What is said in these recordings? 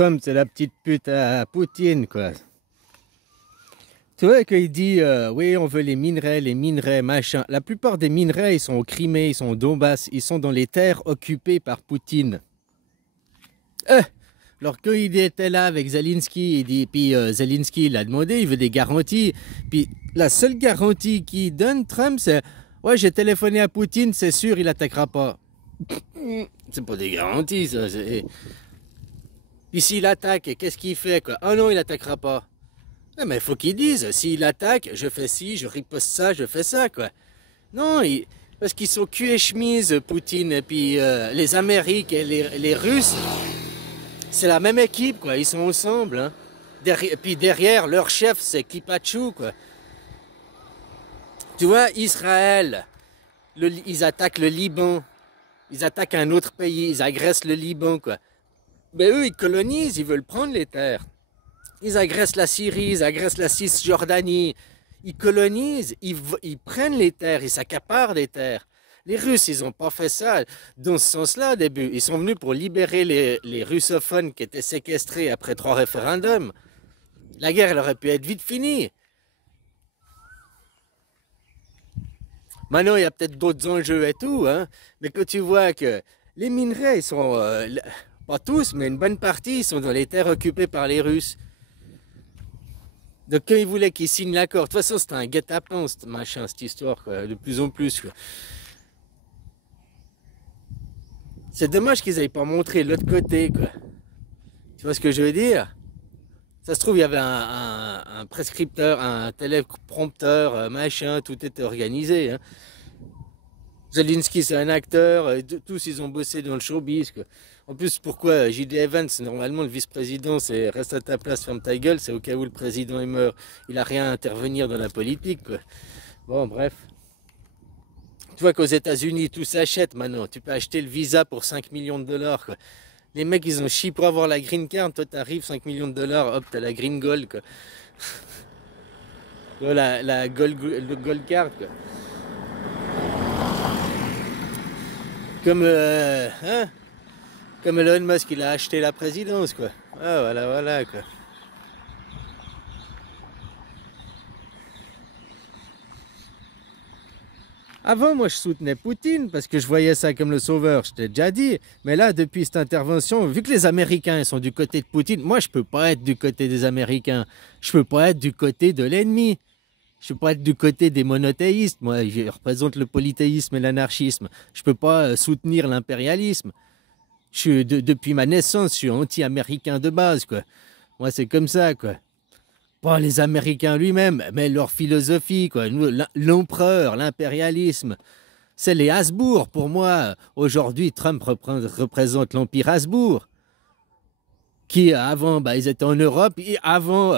Trump, c'est la petite pute à Poutine, quoi. Tu vois, quand il dit oui, on veut les minerais, machin. La plupart des minerais, ils sont au Crimée, ils sont au Donbass, ils sont dans les terres occupées par Poutine. Alors quand il était là avec Zelensky, il dit, puis Zelensky il a demandé, il veut des garanties. Puis la seule garantie qu'il donne, Trump, c'est ouais, j'ai téléphoné à Poutine, c'est sûr, il attaquera pas. C'est pas des garanties, ça. Puis s'il attaque, qu'est-ce qu'il fait, quoi? Oh non, il attaquera pas. Ah, mais il faut qu'il dise, s'il attaque, je fais ci, je riposte ça, je fais ça, quoi. Non, parce qu'ils sont cul et chemise, Poutine, et puis les Amériques et les Russes, c'est la même équipe, quoi. Ils sont ensemble, hein. Puis derrière, leur chef, c'est Kipachou, quoi. Tu vois, Israël, ils attaquent le Liban, ils attaquent un autre pays, ils agressent le Liban, quoi. Mais eux, ils colonisent, ils veulent prendre les terres. Ils agressent la Syrie, ils agressent la Cisjordanie. Ils colonisent, ils prennent les terres, ils s'accaparent des terres. Les Russes, ils n'ont pas fait ça dans ce sens-là au début. Ils sont venus pour libérer les russophones qui étaient séquestrés après 3 référendums. La guerre, elle aurait pu être vite finie. Maintenant, il y a peut-être d'autres enjeux et tout, hein. Mais quand tu vois que les minerais, ils sont, pas tous, mais une bonne partie, ils sont dans les terres occupées par les Russes. Donc quand ils voulaient qu'ils signent l'accord, de toute façon c'était un guet-apens, machin, cette histoire, quoi, de plus en plus, quoi. C'est dommage qu'ils n'aient pas montré l'autre côté, quoi. Tu vois ce que je veux dire? Ça se trouve, il y avait un prescripteur, un téléprompteur, machin, tout était organisé, hein. Zelensky, c'est un acteur, tous ils ont bossé dans le showbiz, quoi. En plus, pourquoi J.D. Evans, normalement le vice-président, c'est reste à ta place, ferme ta gueule, c'est au cas où le président il meurt, il a rien à intervenir dans la politique, quoi. Bon, bref. Tu vois qu'aux États-Unis tout s'achète maintenant, tu peux acheter le visa pour 5 millions de dollars, quoi. Les mecs, ils ont chié pour avoir la green card, toi t'arrives, 5 millions de dollars, hop, t'as la green gold, quoi. La le gold card, quoi. Comme, hein? Comme Elon Musk, il a acheté la présidence, quoi. Ah, voilà, voilà, quoi. Avant, moi, je soutenais Poutine parce que je voyais ça comme le sauveur, je t'ai déjà dit. Mais là, depuis cette intervention, vu que les Américains sont du côté de Poutine, moi, je peux pas être du côté des Américains. Je peux pas être du côté de l'ennemi. Je peux pas être du côté des monothéistes. Moi, je représente le polythéisme et l'anarchisme. Je peux pas soutenir l'impérialisme. Depuis ma naissance, je suis anti-américain de base, quoi. Moi, c'est comme ça, quoi. Pas les Américains lui-même, mais leur philosophie, quoi. L'empereur, l'impérialisme, c'est les Habsbourg. Pour moi, aujourd'hui, Trump représente l'empire Habsbourg, qui avant, bah, ils étaient en Europe, et avant,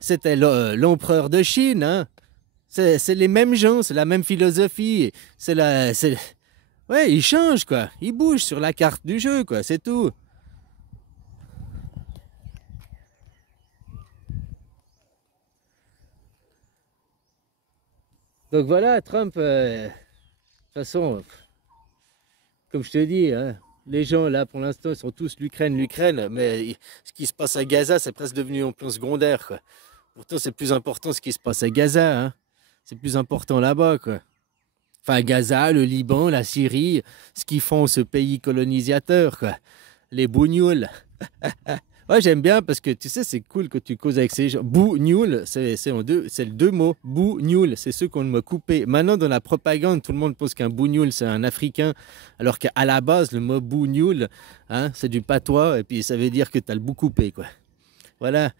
c'était l'empereur de Chine, hein. C'est les mêmes gens, c'est la même philosophie. Ouais, ils changent, quoi. Ils bougent sur la carte du jeu, quoi. C'est tout. Donc voilà, Trump, de toute façon, comme je te dis, hein, les gens là pour l'instant ils sont tous l'Ukraine, mais ce qui se passe à Gaza, c'est presque devenu un plan secondaire, quoi. Pourtant, c'est plus important ce qui se passe à Gaza, hein. C'est plus important là-bas, quoi. Enfin, Gaza, le Liban, la Syrie, ce qu'ils font, ce pays colonisateur, quoi. Les bougnoules. Ouais, j'aime bien parce que tu sais, c'est cool que tu causes avec ces gens. Bougnoul, c'est le deux mots. Bougnoul, c'est ceux qu'on m'a coupé. Maintenant, dans la propagande, tout le monde pense qu'un bougnoul, c'est un Africain, alors qu'à la base, le mot bougnoul, hein, c'est du patois, et puis ça veut dire que tu as le bout coupé, quoi. Voilà.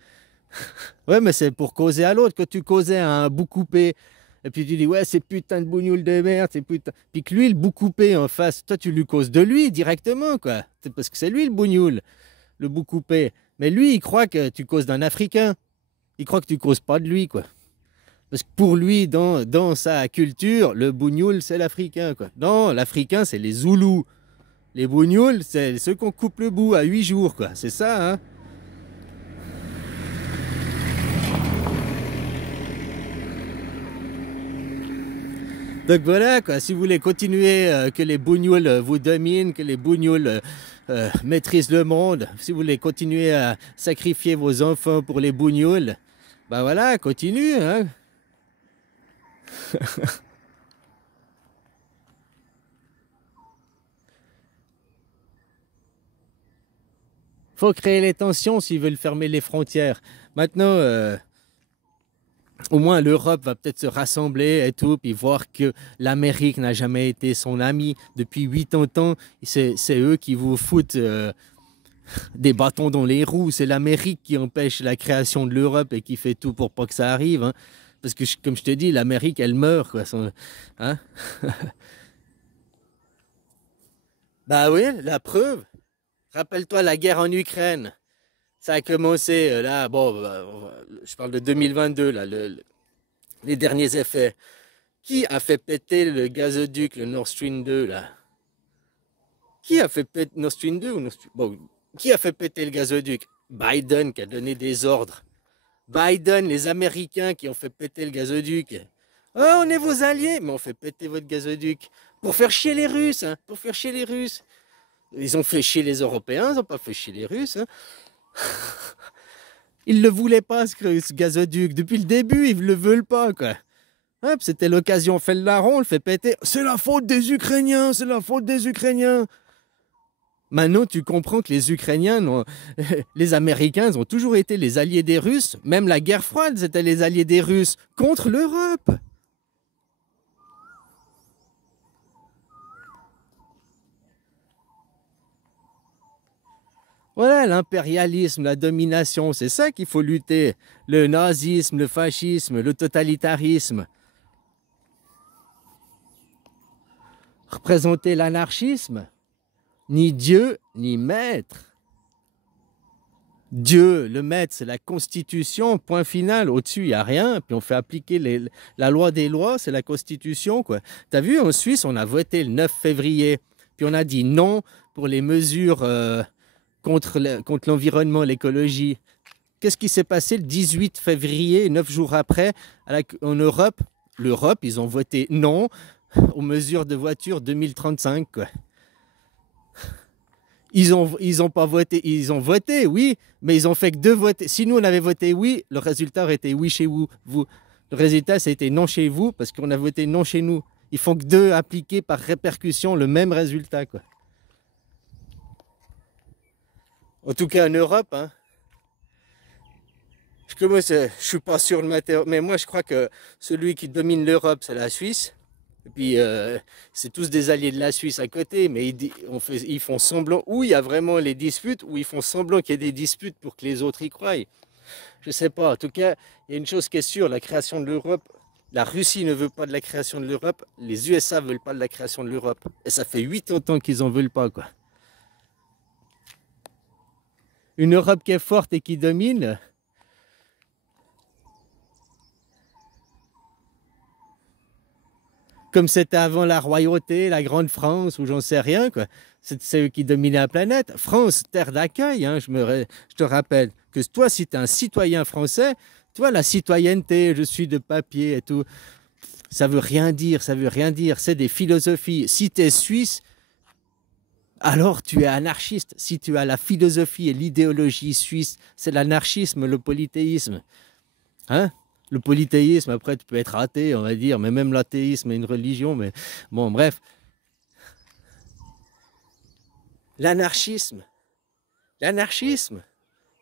Ouais, mais c'est pour causer à l'autre. Quand tu causais à un bout coupé, et puis tu dis, ouais, c'est putain de bougnoul de merde, c'est putain. Puis que lui, le bout coupé en face, toi, tu lui causes de lui directement, quoi. C'est parce que c'est lui le bougnoul, le bout coupé. Mais lui, il croit que tu causes d'un Africain. Il croit que tu causes pas de lui, quoi. Parce que pour lui, dans sa culture, le bougnoul, c'est l'Africain, quoi. Non, l'Africain, c'est les Zoulous. Les bougnouls, c'est ceux qu'on coupe le bout à 8 jours, quoi. C'est ça, hein. Donc voilà, quoi, si vous voulez continuer que les bougnoules vous dominent, que les bougnoules maîtrisent le monde, si vous voulez continuer à sacrifier vos enfants pour les bougnoules, bah voilà, continue, hein. Faut créer les tensions s'ils veulent fermer les frontières. Maintenant, au moins l'Europe va peut-être se rassembler et tout, puis voir que l'Amérique n'a jamais été son ami depuis 80 ans. C'est eux qui vous foutent des bâtons dans les roues. C'est l'Amérique qui empêche la création de l'Europe et qui fait tout pour pas que ça arrive. Hein. Parce que, comme je te dis, l'Amérique, elle meurt. Quoi. Hein. Bah oui, la preuve. Rappelle-toi la guerre en Ukraine. Ça a commencé là, bon, je parle de 2022, là, les derniers effets. Qui a fait péter le gazoduc, le Nord Stream 2, là? Qui a fait péter Nord Stream 2 ou Nord Stream... Bon, qui a fait péter le gazoduc? Biden qui a donné des ordres. Biden, les Américains qui ont fait péter le gazoduc. Oh, on est vos alliés, mais on fait péter votre gazoduc. Pour faire chier les Russes, hein, pour faire chier les Russes. Ils ont fait chier les Européens, ils n'ont pas fait chier les Russes. Hein. Ils ne le voulaient pas, ce gazoduc. Depuis le début, ils ne le veulent pas, quoi. C'était l'occasion, on fait le larron, on le fait péter. C'est la faute des Ukrainiens, c'est la faute des Ukrainiens. Maintenant, tu comprends que les Ukrainiens, les Américains, ils ont toujours été les alliés des Russes. Même la guerre froide, c'était les alliés des Russes contre l'Europe. Voilà, l'impérialisme, la domination, c'est ça qu'il faut lutter. Le nazisme, le fascisme, le totalitarisme. Représenter l'anarchisme, ni Dieu, ni maître. Dieu, le maître, c'est la Constitution, point final. Au-dessus, il n'y a rien. Puis on fait appliquer la loi des lois, c'est la Constitution, quoi. T'as vu, en Suisse, on a voté le 9 février. Puis on a dit non pour les mesures contre l'environnement, l'écologie. Qu'est-ce qui s'est passé le 18 février, 9 jours après, en Europe? L'Europe, ils ont voté non aux mesures de voiture 2035, quoi. Ils ont pas voté, ils ont voté, oui, mais ils ont fait que 2 votes. Si nous on avait voté oui, le résultat aurait été oui chez vous. Le résultat, ça a été non chez vous parce qu'on a voté non chez nous. Ils font que 2 appliquer par répercussion le même résultat, quoi. En tout cas en Europe, hein. Je suis pas sûr de ma mais moi je crois que celui qui domine l'Europe, c'est la Suisse. Et puis, c'est tous des alliés de la Suisse à côté, mais ils font semblant, où il y a vraiment les disputes, où ils font semblant qu'il y ait des disputes pour que les autres y croient. Je sais pas. En tout cas, il y a une chose qui est sûre, la création de l'Europe, la Russie ne veut pas de la création de l'Europe, les USA ne veulent pas de la création de l'Europe. Et ça fait 80 ans qu'ils en veulent pas, quoi. Une Europe qui est forte et qui domine, comme c'était avant la royauté, la grande France, ou j'en sais rien, quoi. C'est eux qui dominaient la planète. France, terre d'accueil, hein, je te rappelle que toi, si tu es un citoyen français, toi, la citoyenneté, je suis de papier et tout, ça veut rien dire, ça veut rien dire. C'est des philosophies. Si tu es suisse, alors tu es anarchiste. Si tu as la philosophie et l'idéologie suisse, c'est l'anarchisme, le polythéisme. Hein? Le polythéisme, après, tu peux être athée, on va dire, mais même l'athéisme est une religion, mais bon, bref. L'anarchisme,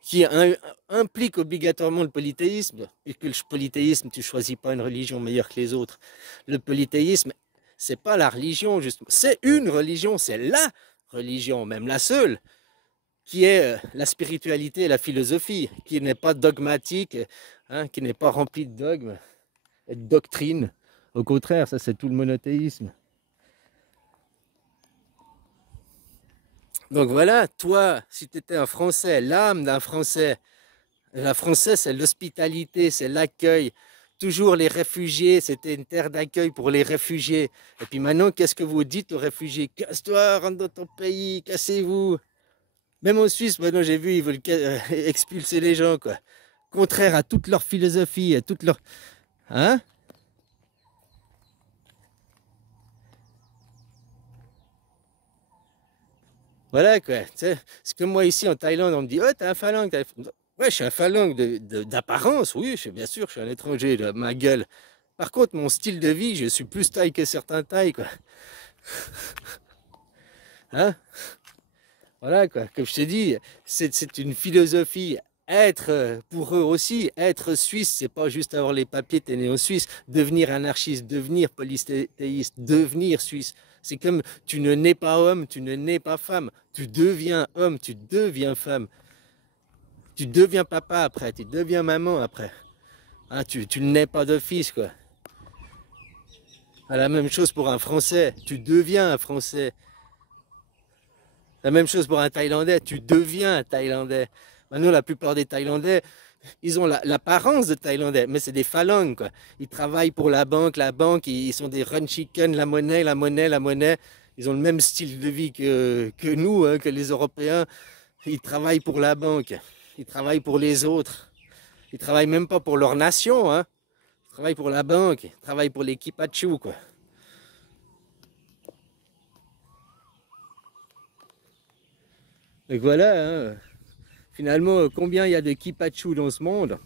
qui implique obligatoirement le polythéisme, et que le polythéisme, tu ne choisis pas une religion meilleure que les autres. Le polythéisme, c'est pas la religion, justement. C'est une religion, c'est la religion, même la seule, qui est la spiritualité et la philosophie, qui n'est pas dogmatique, hein, qui n'est pas remplie de dogmes et de doctrines. Au contraire, ça c'est tout le monothéisme. Donc voilà, toi, si tu étais un Français, l'âme d'un Français, la Française, c'est l'hospitalité, c'est l'accueil. Toujours les réfugiés, c'était une terre d'accueil pour les réfugiés. Et puis maintenant, qu'est-ce que vous dites aux réfugiés? Casse-toi, rentre dans ton pays, cassez-vous. Même en Suisse, maintenant j'ai vu, ils veulent expulser les gens, quoi. Contraire à toute leur philosophie, à toute leur... Hein? Voilà quoi. Tu sais, c'est comme moi ici en Thaïlande, on me dit, oh, t'es un phalangue. Ouais, je suis un phalangue d'apparence, oui, bien sûr, je suis un étranger, de ma gueule. Par contre, mon style de vie, je suis plus thaï que certains thaïs, quoi. Hein? Voilà, quoi. Comme je te dis, c'est une philosophie. Être, pour eux aussi, être suisse, c'est pas juste avoir les papiers, t'es né en Suisse. Devenir anarchiste, devenir polythéiste, devenir suisse. C'est comme tu ne nais pas homme, tu ne nais pas femme. Tu deviens homme, tu deviens femme. Tu deviens papa après, tu deviens maman après. Hein, tu ne nais pas de fils, quoi. La même chose pour un Français, tu deviens un Français. La même chose pour un Thaïlandais, tu deviens un Thaïlandais. Maintenant, la plupart des Thaïlandais, ils ont l'apparence de Thaïlandais, mais c'est des phalanges, quoi. Ils travaillent pour la banque, ils sont des run chicken, la monnaie, la monnaie, la monnaie. Ils ont le même style de vie que nous, hein, que les Européens. Ils travaillent pour la banque, ils travaillent pour les autres. Ils travaillent même pas pour leur nation, hein. Ils travaillent pour la banque, ils travaillent pour les Kipachu, quoi. Donc voilà, hein. Finalement, combien il y a de Kipachu dans ce monde?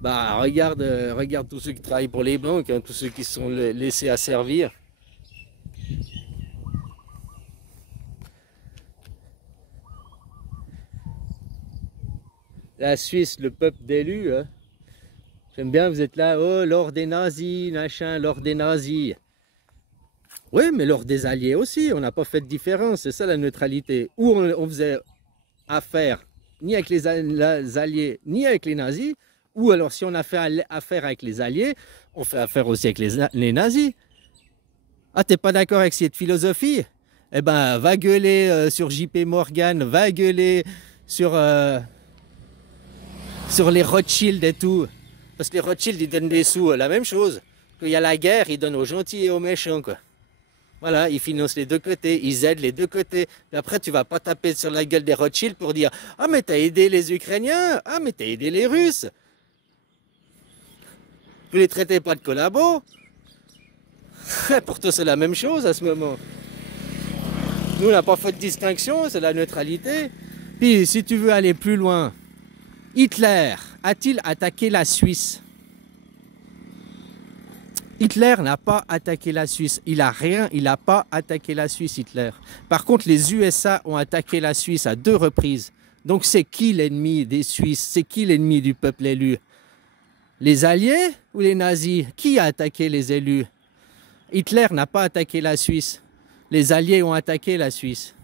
Bah, regarde tous ceux qui travaillent pour les banques, hein, tous ceux qui se sont laissés asservir. La Suisse, le peuple d'élus, hein. J'aime bien, vous êtes là, oh, lors des nazis, machin, lors des nazis. Oui, mais lors des alliés aussi, on n'a pas fait de différence, c'est ça la neutralité. Ou on faisait affaire ni avec les alliés, ni avec les nazis, ou alors si on a fait affaire avec les alliés, on fait affaire aussi avec les nazis. Ah, t'es pas d'accord avec cette philosophie? Eh ben, va gueuler sur JP Morgan, va gueuler sur les Rothschild et tout. Parce que les Rothschild, ils donnent des sous, la même chose. Quand il y a la guerre, ils donnent aux gentils et aux méchants, quoi. Voilà, ils financent les deux côtés, ils aident les deux côtés. Et après, tu vas pas taper sur la gueule des Rothschild pour dire « Ah, mais t'as aidé les Ukrainiens, ah, mais t'as aidé les Russes. » Vous les traitez pas de collabos. Pour toi, c'est la même chose à ce moment. Nous, on n'a pas fait de distinction, c'est la neutralité. Puis, si tu veux aller plus loin, Hitler a-t-il attaqué la Suisse? Hitler n'a pas attaqué la Suisse. Il n'a pas attaqué la Suisse, Hitler. Par contre, les USA ont attaqué la Suisse à 2 reprises. Donc, c'est qui l'ennemi des Suisses? C'est qui l'ennemi du peuple élu? Les Alliés ou les nazis? Qui a attaqué les élus? Hitler n'a pas attaqué la Suisse. Les Alliés ont attaqué la Suisse.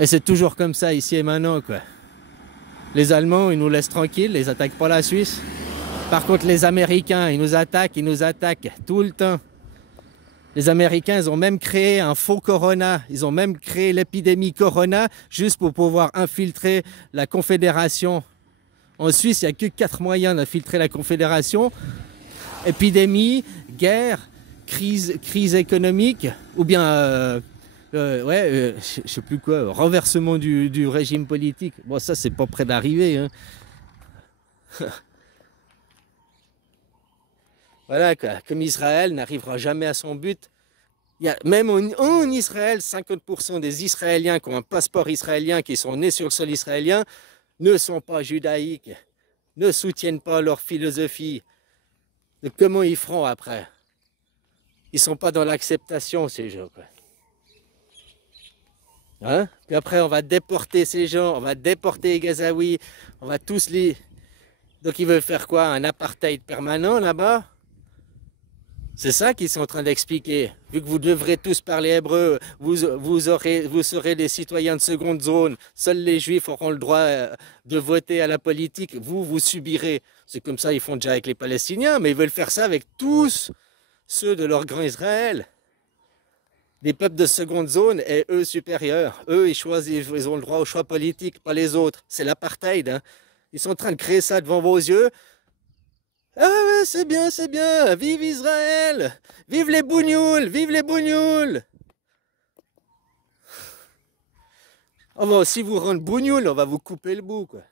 Et c'est toujours comme ça ici et maintenant, quoi. Les Allemands, ils nous laissent tranquilles, ils n'attaquent pas la Suisse. Par contre, les Américains, ils nous attaquent tout le temps. Les Américains, ils ont même créé un faux Corona. Ils ont même créé l'épidémie Corona juste pour pouvoir infiltrer la Confédération. En Suisse, il n'y a que 4 moyens d'infiltrer la Confédération. Épidémie, guerre, crise économique, ou bien, je sais plus quoi, renversement du régime politique. Bon, ça, c'est pas près d'arriver, hein. Voilà, quoi. Comme Israël n'arrivera jamais à son but. Il y a, même en Israël, 50% des Israéliens qui ont un passeport israélien, qui sont nés sur le sol israélien, ne sont pas judaïques, ne soutiennent pas leur philosophie. Donc comment ils feront après? Ils ne sont pas dans l'acceptation, ces gens, quoi. Hein? Puis après, on va déporter ces gens, on va déporter les Gazaouis, on va tous les... Donc ils veulent faire quoi? Un apartheid permanent là-bas? C'est ça qu'ils sont en train d'expliquer. Vu que vous devrez tous parler hébreu, vous serez des citoyens de seconde zone, seuls les juifs auront le droit de voter à la politique, vous subirez. C'est comme ça ils font déjà avec les Palestiniens, mais ils veulent faire ça avec tous ceux de leur grand Israël. Des peuples de seconde zone et eux supérieurs. Eux, ils ont le droit au choix politique, pas les autres. C'est l'apartheid, hein. Ils sont en train de créer ça devant vos yeux. Ah ouais, c'est bien, vive Israël, vive les bougnoules, vive les bougnoules. Oh, bon, si vous rendez bougnoul, on va vous couper le bout, quoi.